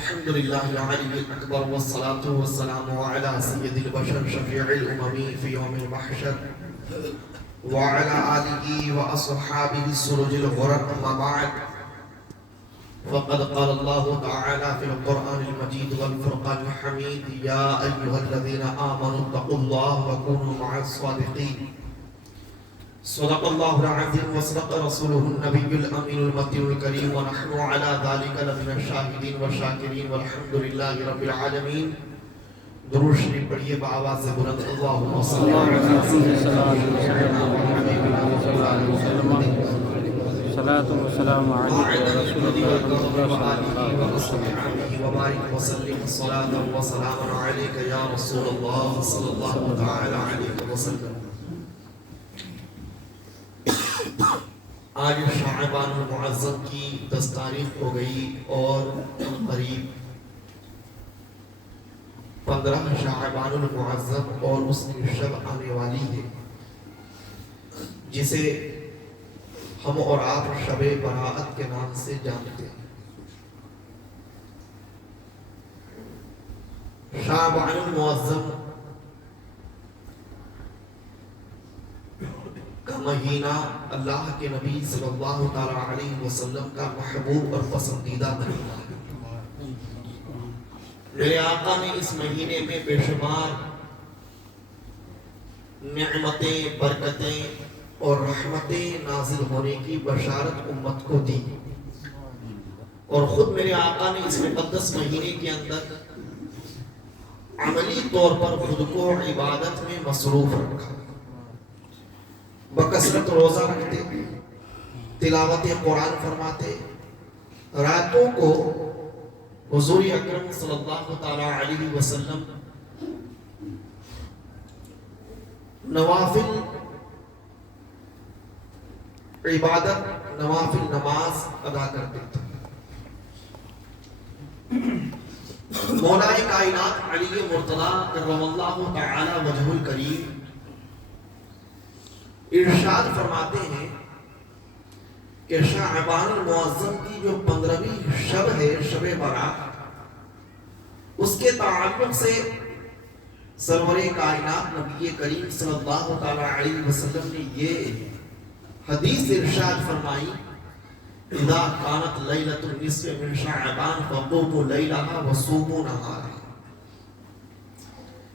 الحمد لله العلي الأكبر والصلاة والسلام على سيد البشر شفيع الأمم في يوم المحشر وعلى آله وأصحابه السرج الغرر. أما بعد فقد قال الله تعالى في القرآن المجيد والفرقان الحميد: يا أيها الذين آمنوا اتقوا الله وكونوا مع الصادقين. صدق الله العظيم وصدق رسوله النبي الأمين المتين الكريم ونحن على ذلك لمن الشاهدين والشاكرين والحمد لله رب العالمين. درود شریف پڑھیے بآواز بلند: اللهم صل على سيدنا محمد صلاة والسلام عليك يا رسول الله وبارك وسلم صلاة وسلام عليك يا رسول الله صلى الله تعالى عليه وسلم. آج شعبان المعظم کی 10 تاریخ ہو گئی اور قریب 15 شعبان المعظم اور اس کی شب آنے والی ہے جسے ہم اور آپ شب براءت کے نام سے جانتے ہیں. شعبان المعظم کا مہینہ اللہ کے نبی صلی اللہ تعالی علیہ وسلم کا محبوب اور پسندیدہ مہینہ ہے. میرے آقا نے اس مہینے میں بے شمار نعمتیں، برکتیں اور رحمتیں نازل ہونے کی بشارت امت کو دی، اور خود میرے آقا نے اس مقدس مہینے کے اندر عملی طور پر خود کو عبادت میں مصروف رکھا. بکثرت روزہ رکھتے، تلاوت قرآن فرماتے، راتوں کو حضور اکرم صلی اللہ تعالی علیہ وسلم نوافل عبادت، نوافل نماز ادا کرتے تھے. مولا کائنات علی مرتضی کرم اللہ تعالی وجہ الکریم ارشاد فرماتے ہیں کہ شعبان المعظم کی جو 15ویں شب ہے، شب برات، اس کے تعلق سے سرور کائنات نبی کریم صلی اللہ تعالی علیہ وسلم نے یہ حدیث ارشاد فرمائی: اذا كانت ليلة النصف من شعبان فقوموا ليلها وصوموا نهارها.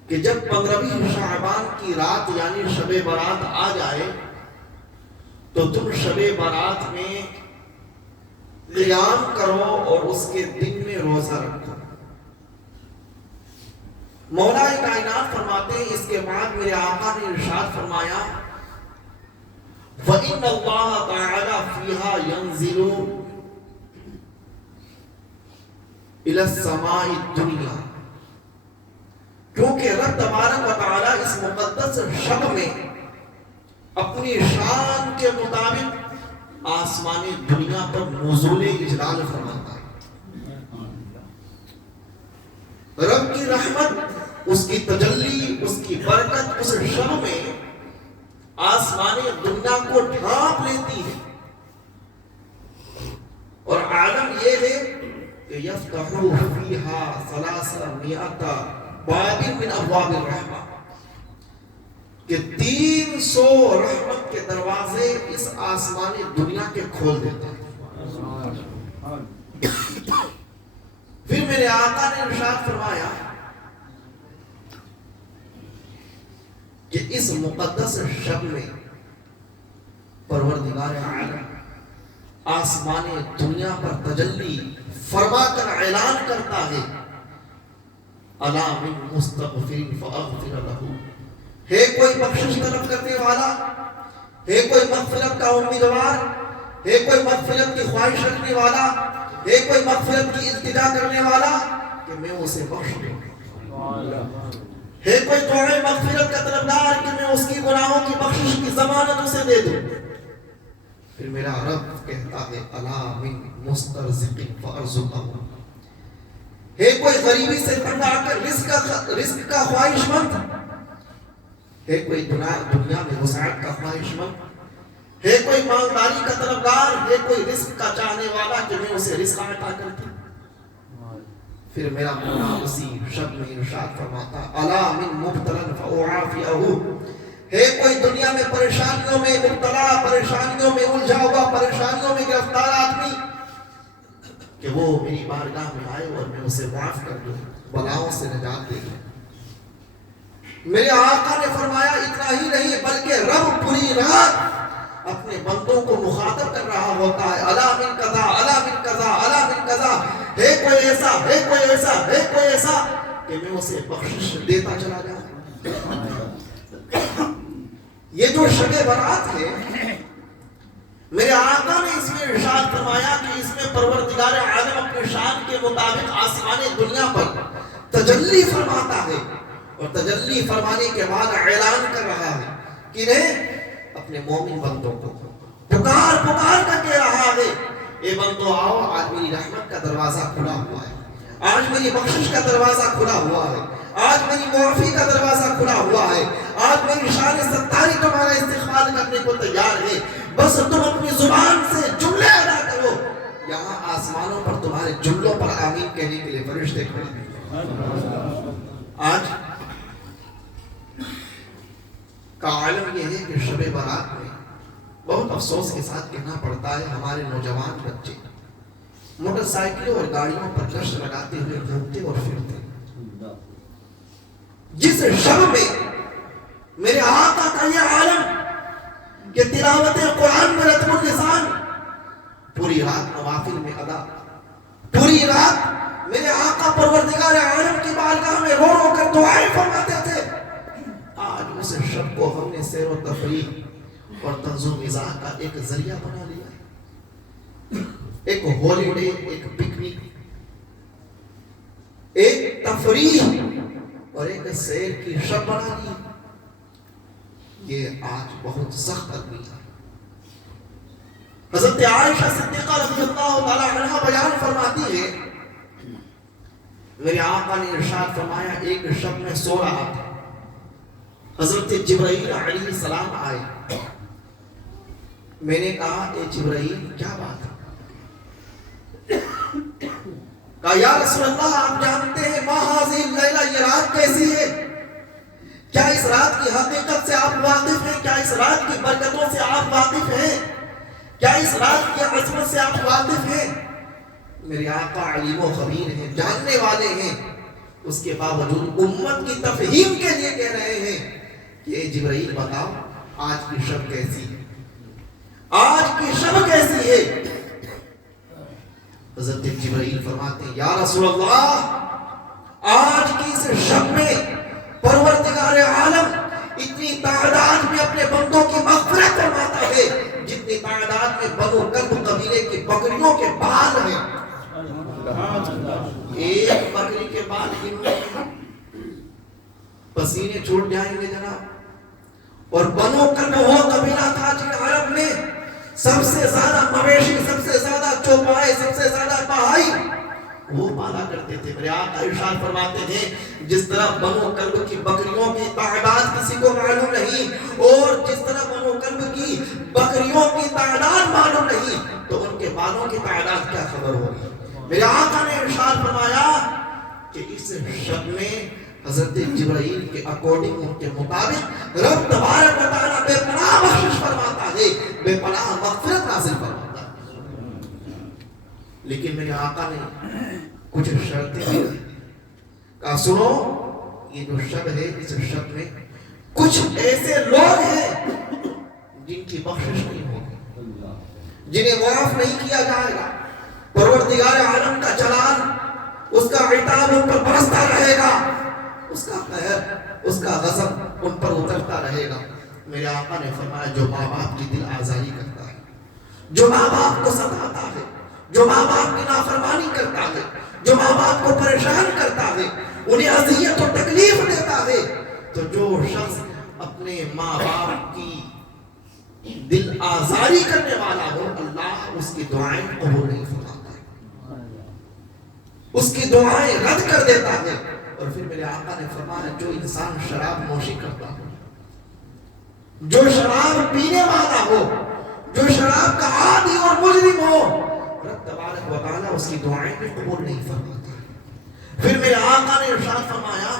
کہ جب 15ویں شعبان کی رات یعنی شب برات آ جائے تو تم شب برات میں قیام کرو اور اس کے دن میں روزہ رکھو. مولا کائنات فرماتے ہیں اس کے بعد میرے آقا نے ارشاد فرمایا: وَإِنَّ اللَّهَ تَعَالَى فِيهَا يَنزِلُ إِلَى السَّمَاءِ الدُّنْيَا. کیونکہ رب تبارک و تعالی اس مقدس شب میں اپنی شان کے مطابق آسمانی دنیا پر نزول اجلال فرماتا ہے. رب کی رحمت، اس کی تجلی، اس کی برکت اس شب میں آسمانی دنیا کو ڈھانپ لیتی ہے. اور عالم یہ ہے کہ یفتحو فیہا 300 باب من ابواب الرحمہ، کہ 300 رحمت کے دروازے اس آسمانی دنیا کے کھول دیتا ہے. پھر میرے آقا نے ارشاد فرمایا کہ اس مقدس شب میں پروردگار عالم آسمانی دنیا پر تجلی فرما کر اعلان کرتا ہے: الا من مستغفر فاغفر له. ہے کوئی بخشش طلب کرنے والا، ہے کوئی مغفرت کا امیدوار، ہے کوئی مغفرت کی خواہش رکھنے والا، ہے کوئی مغفرت کی التجا کرنے والا کہ میں اسے بخش دوں. ہے کوئی دعائے مغفرت کا طلبدار کہ میں اس کی گناہوں کی بخشش کی ضمانت اسے دے دوں. پھر میرا رب کہتا ہے: الا من مسترزق فارزقه. ہے کوئی غریبی سے تنگ آ کر رزق کا خواہش مند، ہے کوئی دنیا میں وسعت کا خواہش مند، ہے کوئی مالداری کا طلبگار، ہے کوئی رزق کا چاہنے والا کہ میں اسے رزق عطا کرتی. پھر میرا مولا اسی شب میں ارشاد فرماتا الا من مبتلا فاعافیہ، ہے کوئی دنیا میں پریشانیوں میں مبتلا، پریشانیوں میں الجھا ہوا، پریشانیوں میں گرفتار آدمی کہ وہ میری بارگاہ میں آئے اور میں اسے معاف کر دوں، بلاؤں سے نجات دے دوں۔ میرے آقا نے فرمایا اتنا ہی نہیں بلکہ رب پوری رات اپنے بندوں کو مخاطب کر رہا ہوتا ہے الا من قضا الا من قضا الا من قضا، ہے کوئی ایسا، ہے کوئی ایسا، ہے کوئی ایسا کہ میں اسے بخشش دیتا چلا جاؤں۔ یہ جو شب برات ہے میرے آقا نے اس میں ارشاد فرمایا کہ اس میں پروردگار عالم اپنے شان کے مطابق آسمان دنیا پر تجلی فرماتا ہے، اور تجلی فرمانے کے بعد اعلان کر رہا ہے کہ اپنے مومن بندوں کو پکار پکار کر کے رہا ہے اے بندو آؤ، آج میری رحمت کا دروازہ کھلا ہوا ہے، آج میری بخشش کا دروازہ کھلا ہوا ہے، آج میری معافی کا دروازہ کھلا ہوا ہے، آج میری شان ستاری تمہارا استقبال کرنے کو تیار ہے، بس تم اپنی زبان سے جملے ادا کرو، یہاں آسمانوں پر تمہارے جملوں پر آمین کہنے کے لیے فرشتے کھڑے ہیں۔ آج کا عالم یہ ہے کہ شب برات میں بہت افسوس کے ساتھ کہنا پڑتا ہے ہمارے نوجوان بچے موٹر سائیکلوں اور گاڑیوں پر گشت لگاتے ہوئے گھومتے اور پھرتے، جس شب میں میرے آقا کا یہ عالم کہ تلاوت قرآن میں رتم اللسان، پوری رات نوافل میں ادا، پوری رات میرے آقا پروردگار عالم کی بارگاہ میں رو رو کر دعائیں فرماتے تھے، آج اس شب کو ہم نے سیر و تفریح اور طنز و مزاح کا ایک ذریعہ بنا لیا ہے، ایک ہولی ڈے، ایک پکنک، ایک تفریح اور ایک سیر کی شب بنا لی۔ یہ آج بہت سخت آدمی ہے۔ حضرت عائشہ صدیقہ رضی اللہ تعالی عنہ بیان فرماتی ہے میرے آقا نے ارشاد فرمایا ایک شب میں سو رہا تھا، حضرت جبرائیل علیہ السلام آئے، میں نے کہا اے جبرائیل کیا بات ہے؟ کہا یا رسول اللہ آپ جانتے ہیں ما ہذہ اللیلہ، یہ رات کیسی ہے؟ کیا اس رات کی حقیقت سے آپ واقف ہیں؟ کیا اس رات کی برکتوں سے آپ واقف ہیں؟ کیا اس رات کی عظمت سے آپ واقف ہیں؟ میرے آقا علیم و خبیر ہیں، جاننے والے ہیں، اس کے باوجود امت کی تفہیم کے لیے کہہ رہے ہیں کہ اے جبرائیل بتاؤ آج کی شب کیسی ہے، آج کی شب کیسی ہے؟ حضرت جبرائیل فرماتے ہیں یا رسول اللہ آج کی اس شب میں پروردگار عالم اتنی تعداد میں اپنے بندوں کی مغفرت فرماتا ہے جتنی تعداد میں بنو کلب قبیلے کی بکریوں کے بال ہیں۔ ایک بکری کے بال گننے پسینے چھوٹ جائیں گے جناب، اور بنو کلب وہ قبیلہ تھا جن عرب میں سب سے زیادہ مویشی، سب سے زیادہ چوپائے، سب سے زیادہ بہائی وہ پالا کرتے تھے۔ میرے آقا ارشاد فرماتے تھے جس طرح بنو کلب کی بکریوں کی تعداد کسی کو معلوم نہیں، اور جس طرح بنو کلب کی بکریوں کی تعداد معلوم نہیں، تو ان کے بالوں کی تعداد کیا خبر ہوگی۔ میرے آقا نے ارشاد فرمایا کہ اس شب میں حضرت جبرائیل کے اکارڈنگ، ان کے مطابق رب تبارک و تعالیٰ بے پناہ بخشش فرماتا ہے، بے پناہ مغفرت نازل فرماتا ہے۔ لیکن میرے آقا نے کچھ شرطیں دی، کہا سنو یہ جو شب ہے اس شب میں کچھ ایسے لوگ ہیں جن کی بخشش نہیں ہوگی، جنہیں معاف نہیں کیا جائے گا، پروردگار عالم کا جلال، اس کا عتاب ان پر برستا رہے گا، اس کا قہر، اس کا غضب ان پر اترتا رہے گا۔ میرے آقا نے فرمایا جو ماں باپ کی دل آزاری کرتا ہے، جو ماں باپ کو ستاتا ہے، جو ماں باپ کی نافرمانی کرتا ہے، جو ماں باپ کو پریشان کرتا ہے، انہیں اذیت و تکلیف دیتا ہے، تو جو شخص اپنے ماں باپ کی دل آزاری کرنے والا ہو اللہ اس کی دعائیں قبول نہیں فرماتا ہے، اس کی دعائیں رد کر دیتا ہے۔ اور پھر میرے آقا نے فرمایا جو انسان شراب نوشی کرتا ہو، جو شراب پینے والا ہو، جو شراب کا عادی اور مجرم ہو، رب تبارک و تعالیٰ اس کی دعائیں بھی قبول نہیں فرماتا۔ پھر میرے آقا نے ارشاد فرمایا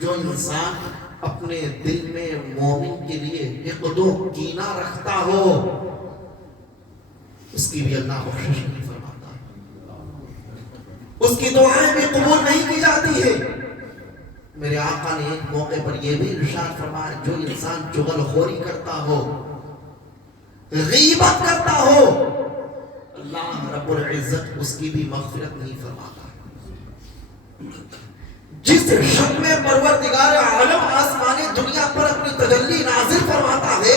جو انسان اپنے دل میں مومن کے لیے حقد و کینہ رکھتا ہو اس کی بھی اللہ بخشش نہیں فرماتا، اس کی دعائیں بھی قبول نہیں کی جاتی ہے۔ میرے آقا نے ایک موقع پر یہ بھی ارشاد فرمایا جو انسان چغل خوری کرتا ہو، غیبت کرتا ہو، اللہ رب العزت اس کی بھی مغفرت نہیں فرماتا۔ جس شب میں پروردگار عالم آسمانی دنیا پر اپنی تجلی نازل فرماتا ہے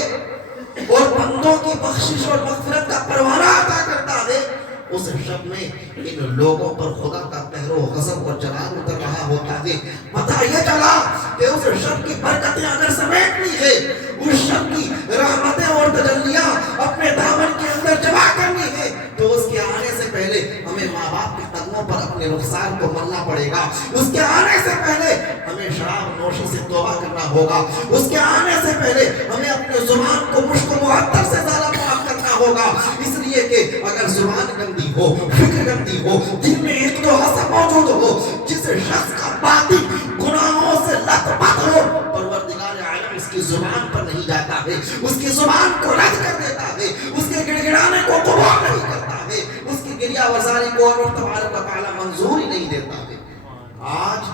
اور بندوں کی بخشش اور مغفرت کا پروانہ عطا کرتا ہے، اس شب میں ان لوگوں پر خدا کا قہر و غضب اور جلال اتر رہا ہوتا ہے۔ پتہ یہ چلا کہ اس شب کی برکتیں اگر سمیٹنی ہے، اس شب کی رحمتیں اور تجلیاں اپنے دامن کے اندر جمع کرنی ہے، تو اس کے آنے سے پہلے ہمیں ماں باپ کے قدموں پر اپنے رخسار کو ملنا پڑے گا۔ اس کے آنے سے پہلے ہمیں شراب نوشی سے توبہ کرنا ہوگا۔ اس کے آنے سے پہلے ہمیں اپنے زبان کو مشک و معطر سے زیادہ پاک کرنا ہوگا، اس لیے کہ اگر زبان گندی ہو، فکر گندی ہو، دل میں ایک تو حسد موجود ہو، جس شخص کا باطن گناہوں سے لت پت ہو، پروردگار عالم اس کی زبان پر نہیں جاتا ہے، اس کی زبان کو رد کر دیتا ہے، اس کے گڑگڑانے کو قبول نہیں کرتا ہے، اس کی گریہ وزاری کو اور تبارک و تعالی منظور ہی نہیں دیتا ہے۔ آج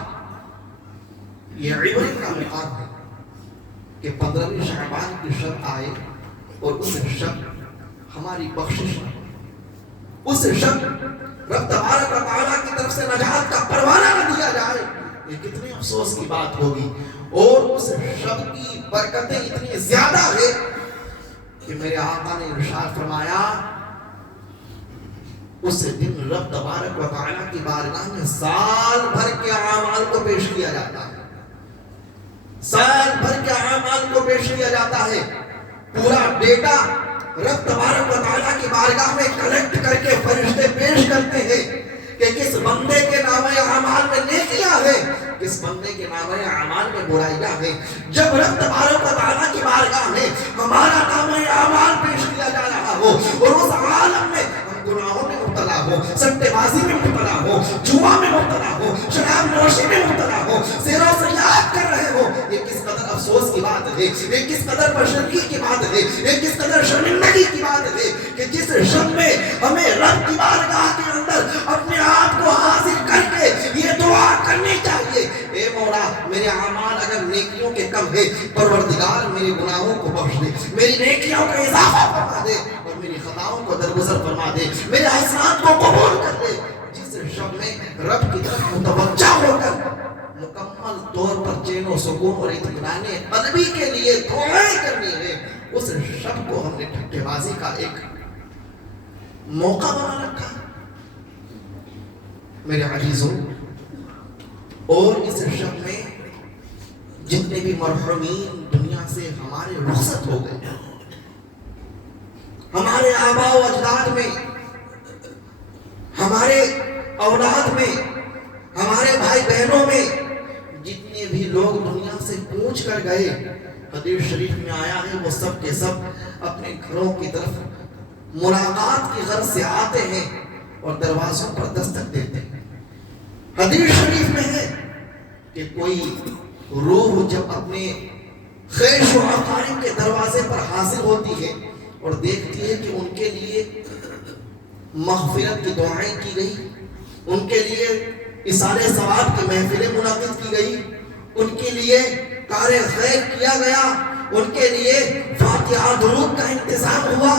یہ عبرت کا مقام ہے کہ 15 شعبان کی شب آئے اور اس شب ہماری بخشش، اس شب رب تبارک و تعالیٰ کی طرف سے نجات کا پروانہ نہ دیا جائے، یہ کتنی افسوس کی بات ہوگی۔ اور اس شب کی برکتیں اتنی زیادہ ہے کہ میرے آقا نے ارشاد فرمایا اس دن رب تبارک و تعالیٰ کی بارگاہ میں سال بھر کے اعمال کو پیش کیا جاتا ہے، سال بھر کے اعمال کو پیش کیا جاتا ہے، پورا ڈیٹا رب تبارک و تعالیٰ کی بارگاہ میں کلیکٹ کر کے فرشتے پیش کرتے ہیں کہ کس بندے کے نامہ اعمال میں نیکیاں ہیں، کس بندے کے نامہ اعمال میں برائیاں ہیں۔ جب رب تبارک و تعالیٰ کی بارگاہ میں ہمارا نامہ اعمال پیش کیا جا رہا ہو اور اس عالم میں ہم گناہوں میں مبتلا ہو، سٹے بازی میں مبتلا ہو، جوا میں مبتلا ہو، شراب نوشی میں مبتلا ہو، زیر و سیاحت کر رہے ہو، یہ کس قدر افسوس کی بات ہے، یہ کس قدر بشرگی کی بات ہے، یہ کس قدر شرمندگی کی بات ہے کہ جس شب میں ہمیں رب کی بارگاہ کے اندر اپنے آپ کو حاضر کر کے یہ دعا کرنی چاہیے، اے مولا میرے اعمال اگر نیکیوں کے کم ہے، پروردگار میرے گناہوں کو بخش دے، میری نیکیوں کا اضافہ فرما دے اور میری خطاؤں کو درگزر فرما دے، میرے حسنات کو قبول کر دے۔ جس شب میں رب کی طرف متوجہ ہو کر مکمل طور پر چین و سکون اور اطمینان قلبی کے لیے دعائیں کرنی ہے، اس شب کو ہم نے ٹھٹے بازی کا ایک موقع بنا رکھا۔ میرے عزیزوں، اور اس شب میں جتنے بھی مرحومین دنیا سے ہمارے رخصت ہو گئے، ہمارے آباء و اجداد میں، ہمارے اولاد میں، ہمارے بھائی بہنوں میں جتنے بھی لوگ دنیا سے کوچ کر گئے، حدیث شریف میں آیا ہے وہ سب کے سب اپنے گھروں کی طرف ملاقات کی غرض سے آتے ہیں اور دروازوں پر دستک دیتے ہیں۔ حدیث شریف میں ہے کہ کوئی روح جب اپنے خیش و اقارب کے دروازے پر حاضر ہوتی ہے اور دیکھتی ہے کہ ان کے لیے مغفرت کی دعائیں کی گئی، ان کے لیے اصال ثواب کی محفلیں منعقد کی گئی، ان کے لیے کار خیر کیا گیا، ان کے لیے فاتحہ درود کا انتظام ہوا،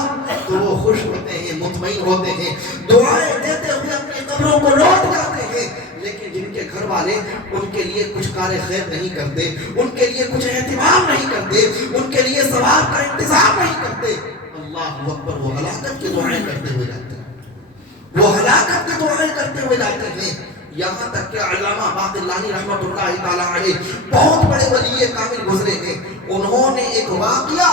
تو وہ خوش ہوتے ہیں، مطمئن ہوتے ہیں، دعائیں دیتے ہوئے اپنی قبروں کو لوٹ جاتے ہیں۔ لیکن جن کے گھر والے ان کے لیے کچھ کار خیر نہیں کرتے، ان کے لیے کچھ اہتمام نہیں کرتے، ان کے لیے ثواب کا انتظام نہیں کرتے، اللہ اکبر، وہ ہلاکت کی دعائیں کرتے ہوئے جاتے ہیں، وہ ہلاکت کی دعائیں کرتے ہوئے جاتے ہیں۔ یہاں تک کہ علامہ باقلانی رحمۃ اللہ تعالیٰ علیہ بہت بڑے ولی کامل گزرے ہیں، انہوں نے ایک واقعہ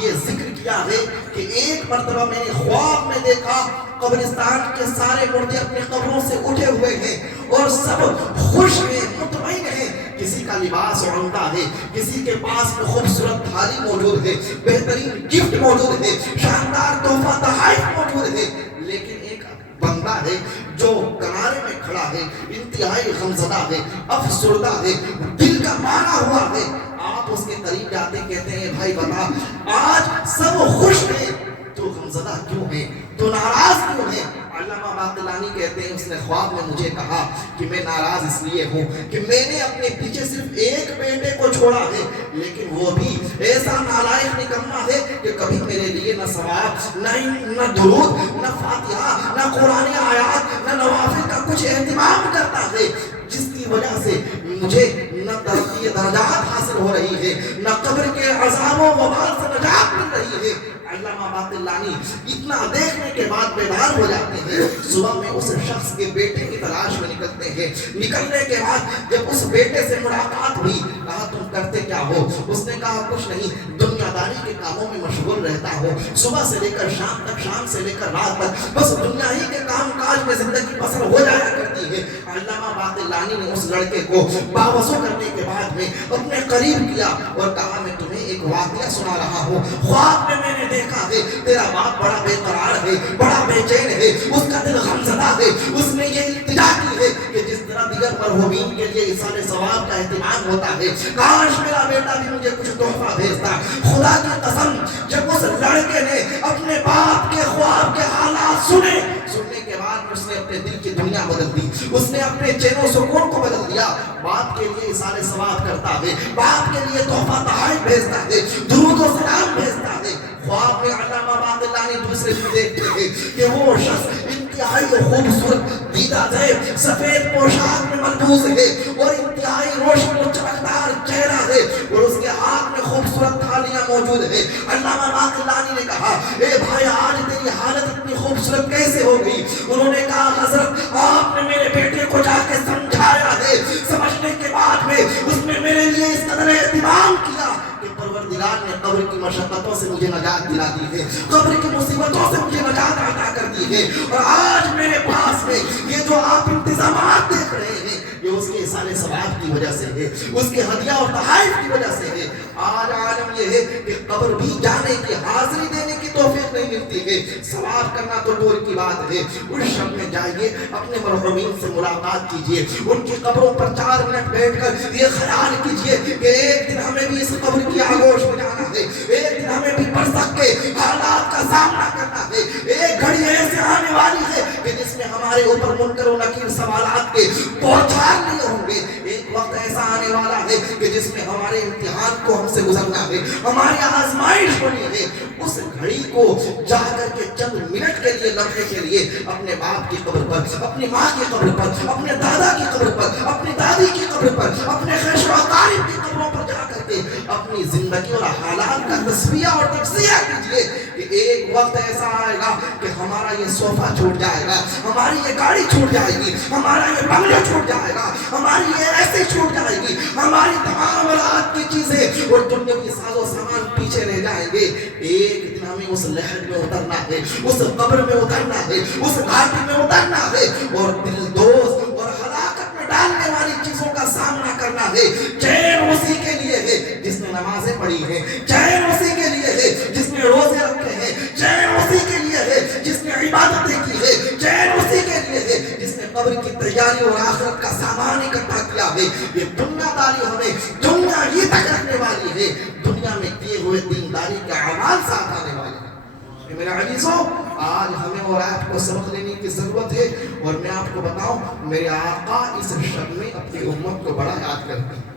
یہ ذکر کیا ہے کہ ایک مرتبہ میں نے خواب میں دیکھا قبرستان کے سارے مردے اپنی قبروں سے اٹھے ہوئے ہیں اور سب خوش ہیں، مطمئن ہیں، کسی کا لباس عمدہ ہے، کسی کے پاس میں خوبصورت تھالی موجود ہے، بہترین گفٹ موجود ہے، شاندار تحفہ تحائف موجود ہے، لیکن ایک بندہ ہے جو کنارے میں کھڑا ہے انتہائی غمزدہ ہے، افسردہ ہے، دل کا مارا ہوا ہے، آپ اس کے قریب جاتے کہتے ہیں بھائی بتا آج سب خوش ہیں تو غمزدہ کیوں ہے، تو ناراض کیوں ہے؟ علامہ باقلانی کہتے ہیں اس نے خواب میں مجھے کہا کہ میں ناراض اس لیے ہوں کہ میں نے اپنے پیچھے صرف ایک بیٹے کو چھوڑا ہے، لیکن وہ بھی ایسا نالائق نکما ہے کہ کبھی میرے لیے نہ ثواب نہ درود نہ فاتحہ نہ قرآن آیات نہ نوافل کا کچھ اہتمام کرتا ہے، جس کی وجہ سے مجھے نہ ترقی درجات حاصل ہو رہی ہے نہ قبر کے عذاب و وبال سے نجات مل رہی ہے۔ علامہ باقلانی اتنا دیکھنے کے بعد بیدار ہو جاتے ہیں، صبح میں اس شخص کے بیٹے کی تلاش میں نکلتے ہیں، نکلنے کے بعد جب اس بیٹے سے ملاقات ہوئی کہا تم کرتے کیا ہو؟ اس نے کہا کچھ نہیں، دنیا داری کے کاموں میں مشغول رہتا ہوں، صبح سے لے کر شام تک، شام سے لے کر رات تک بس دنیا ہی کے کام کاج میں زندگی بسر ہو جایا کرتی ہے۔ علامہ باقلانی نے اس لڑکے کو باوضو کرنے کے بعد میں اپنے قریب کیا اور کہا میں تمہیں ایک واقعہ سنا رہا ہوں، خواب میں نے دیکھا ہے تیرا باپ بڑا بے قرار ہے، بڑا بے چین ہے، اس کا دل غمزدہ ہے، اس نے یہ التجا کی ہے کہ جس طرح دیگر مرحومین کے لیے ایصال ثواب کا اہتمام ہوتا ہے کاش میرا بیٹا بھی مجھے کچھ تحفہ بھیجتا۔ خدا کی قسم جب اس لڑکے نے اپنے باپ کے خواب کے حالات سننے کے بعد اس نے اپنے دل کی دنیا بدل دی، اس نے اپنے چین و سکون کو بدل دیا، باپ کے لیے ایصال ثواب کرتا ہے، باپ کے لیے تحفہ تحائف بھیجتا ہے، درود و سلام بھیجتا ہے۔ خواب میں علامہ باقلانی دوسرے بھی دیکھتے ہیں کہ وہ شخص انتہائی خوبصورت دیدہ زیب سفید پوشاک میں ملبوس ہے اور انتہائی روشن و چمکدار چہرہ ہے اور اس کے ہاتھ میں خوبصورت تھالیاں موجود ہیں۔ علامہ باقلانی نے کہا اے بھائی آج تیری حالت اتنی خوبصورت کیسے ہو گئی؟ انہوں نے کہا حضرت آپ نے میرے بیٹے کو جا کے سمجھایا ہے، سمجھنے کے بعد میں اس نے میرے لیے اس قدر اہتمام کیا کہ پروردگار نے قبر کی مشقتوں سے مجھے نجات دلا دی ہے، قبر کی مصیبتوں سے مجھے نجات عطا کر دی ہے، اور آج میرے پاس میں یہ جو آپ انتظامات دیکھ رہے ہیں یہ اس کے ایصال ثواب کی وجہ سے ہے، اس کے ہدیہ اور تحائف کی وجہ سے ہے۔ آج عالم یہ ہے کہ قبر بھی جانے کی، حاضری دینے کی توفیق نہیں ملتی ہے، ثواب کرنا تو دور کی بات ہے۔ اس شب میں جائیے اپنے مرحومین سے ملاقات کیجئے، ان کی قبروں پر 4 منٹ بیٹھ کر یہ خیال کیجئے کہ ایک دن ہمیں بھی اس قبر کی آغوش میں جانا ہے، ایک دن ہمیں بھی برزخ کے حالات کا سامنا کرنا ہے، ایک گھڑی ایسے آنے والی ہے کہ جس میں ہمارے اوپر منکر و نکیر سوالات کے بوچھار نہیں ہوں گے، ایک وقت ایسا آنے والا ہے کہ جس میں ہمارے امتحان کو ہم سے گزرنا ہے، ہماری آزمائش ہونی ہے۔ اس گھڑی کو جا کر کے چند منٹ کے لیے، لمحے کے لیے اپنے باپ کی قبر پر، اپنی ماں کی قبر پر، اپنے دادا کی قبر پر، اپنی دادی کی قبر پر، اپنے خیش و اقارب کی قبروں پر جا کر کے اپنی زندگی اور حالات کا تصفیہ اور تجزیہ کیجئے کہ ایک وقت ایسا آئے گا کہ ہمارا یہ صوفہ چھوٹ جائے گا، ہماری یہ گاڑی چھوٹ جائے گی، ہمارا یہ بنگلہ چھوٹ جائے گا، ہماری یہ ایسے چھوٹ جائے گی، ہماری تمام رات کی چیزیں اور دنیاوی ساز و سامان پیچھے رہ جائیں گے۔ ایک دن ہمیں اس لہر میں اترنا ہے، اس قبر میں اترنا ہے، اس گھاٹی میں اترنا ہے اور دل دوز اور ہلاکت میں ڈالنے والی چیزوں کا سامنا کرنا ہے۔ چین اسی کے لیے ہے جس نے نمازیں پڑھی ہیں، چین اسی کے لیے ہے جس نے روزے رکھے ہیں، چین اسی کے لیے ہے جس نے عبادتیں کی ہے، چین اسی کے لیے ہے جس نے قبر کی تیاری اور آخرت کا سامان اکٹھا کیا ہے۔ یہ دنیا داری ہمیں دنیا ہی تک رکھنے والی ہے، دنیا میں کیے ہوئے دینداری کے اعمال ساتھ آنے والے ہیں۔ میرے عزیزوں آج ہمیں اور آپ کو سبق لینے کی ضرورت ہے، اور میں آپ کو بتاؤں میرے آقا اس شب میں اپنی امت کو بڑا یاد کرتے ہیں۔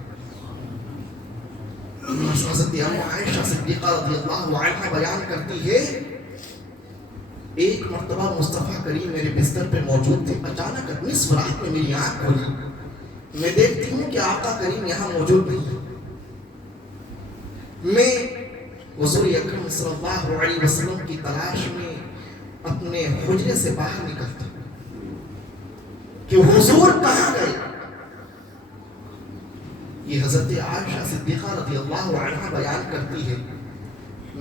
حضرت عائشہ صدیقہ رضی اللہ عنہا بیان کرتی ہے ایک مرتبہ مصطفیٰ کریم میرے بستر پہ موجود تھے، اچانک نصف رات میں میری آنکھ کھلی، میں دیکھتی ہوں کہ آقا کریم یہاں موجود نہیں، میں حضور اکرم صلی اللہ علیہ وسلم کی تلاش میں اپنے حجرے سے باہر نکلتا کہ حضور کہاں گئے۔ یہ حضرت عائشہ صدیقہ رضی اللہ عنہا بیان کرتی ہے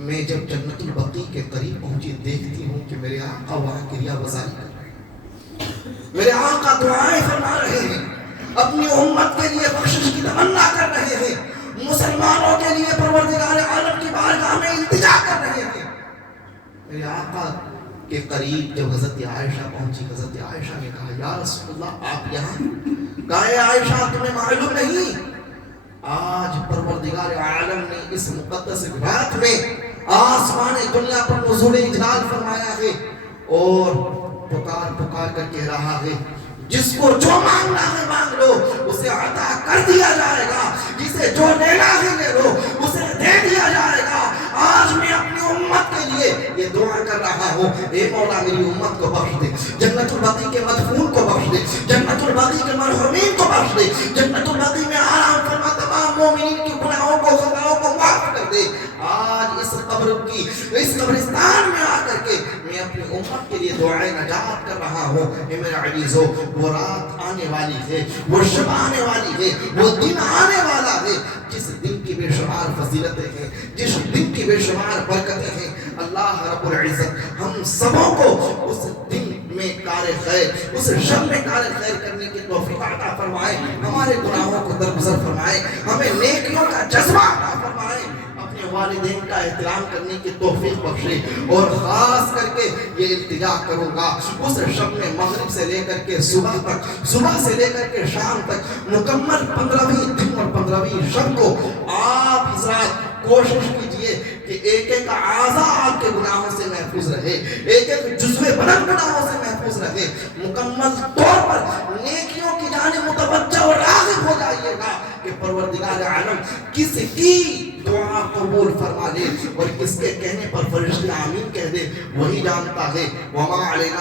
میں جب جنت البقیع کے قریب پہنچی دیکھتی ہوں کہ میرے آقا وہاں کریا وزاری کر رہے ہیں، میرے آقا دعائیں فرما رہے ہیں، اپنی امت کے لیے بخشش کی تمنا کر رہے ہیں، مسلمانوں کے لیے پروردگار عالم کی بارگاہ میں التجا کر رہے ہیں۔ میرے آقا کے قریب جب حضرت عائشہ پہنچی، حضرت عائشہ نے کہا یا رسول اللہ آپ یہاں؟ کہا اے عائشہ تمہیں معلوم نہیں آج پروردگار عالم نے اس مقدس رات میں آسمان دنیا پر نزول اجلال فرمایا ہے اور پکار پکار کر کہہ رہا ہے جس کو جو مانگنا ہے مانگ لو اسے عطا کر دیا جائے گا، جسے جو لینا ہے لے لو اسے دے دیا جائے گا۔ آج میں اپنی امت کے لیے یہ دعا کر رہا ہوں، اے مولا میری امت کو بخش دے، جنت البقیع کے مدفون کو بخش دے، جنت البقیع کے مرحومین کو بخش دے، جنت البقیع میں آرام فرما تمام مومنین کی گناہوں کو خطاؤں کو معاف کر دے۔ آج اس قبرستان میں آ کر کے میں اپنی امت کے لیے دعائے نجات کر رہا ہوں۔ اے میرے عزیزو، وہ رات آنے والی ہے، وہ شب آنے والی ہے، وہ دن آنے والا ہے جس دن کی بے شمار فضیلتیں ہیں، جس دن کی بے شمار برکتیں ہیں۔ اللہ رب العزت ہم سبوں کو اس دن میں کار خیر، اس شب میں کار خیر کرنے کی توفیق عطا فرمائے، ہمارے گناہوں کو درگزر فرمائے، ہمیں نیکیوں کا جذبہ عطا فرمائے، اپنے والدین کا احترام کرنے کی توفیق بخشے۔ اور خاص کر کے یہ التجا کروں گا اس شب میں مغرب سے لے کر کے صبح تک، صبح سے لے کر کے شام تک مکمل 15ویں دن اور 15ویں شب کو آپ حضرات کوشش کیجئے کہ ایک ایک اعضاء آپ کے گناہوں سے محفوظ رہے، ایک ایک جزو بدن گناہوں سے محفوظ رہے، مکمل طور پر نیکیوں کی جانب متوجہ اور راغب ہو جائیے گا کہ پروردگار عالم کس کی دعا قبول فرما لے اور کس کے کہنے پر فرشتے آمین کہہ دے وہی جانتا ہے۔ وما علینا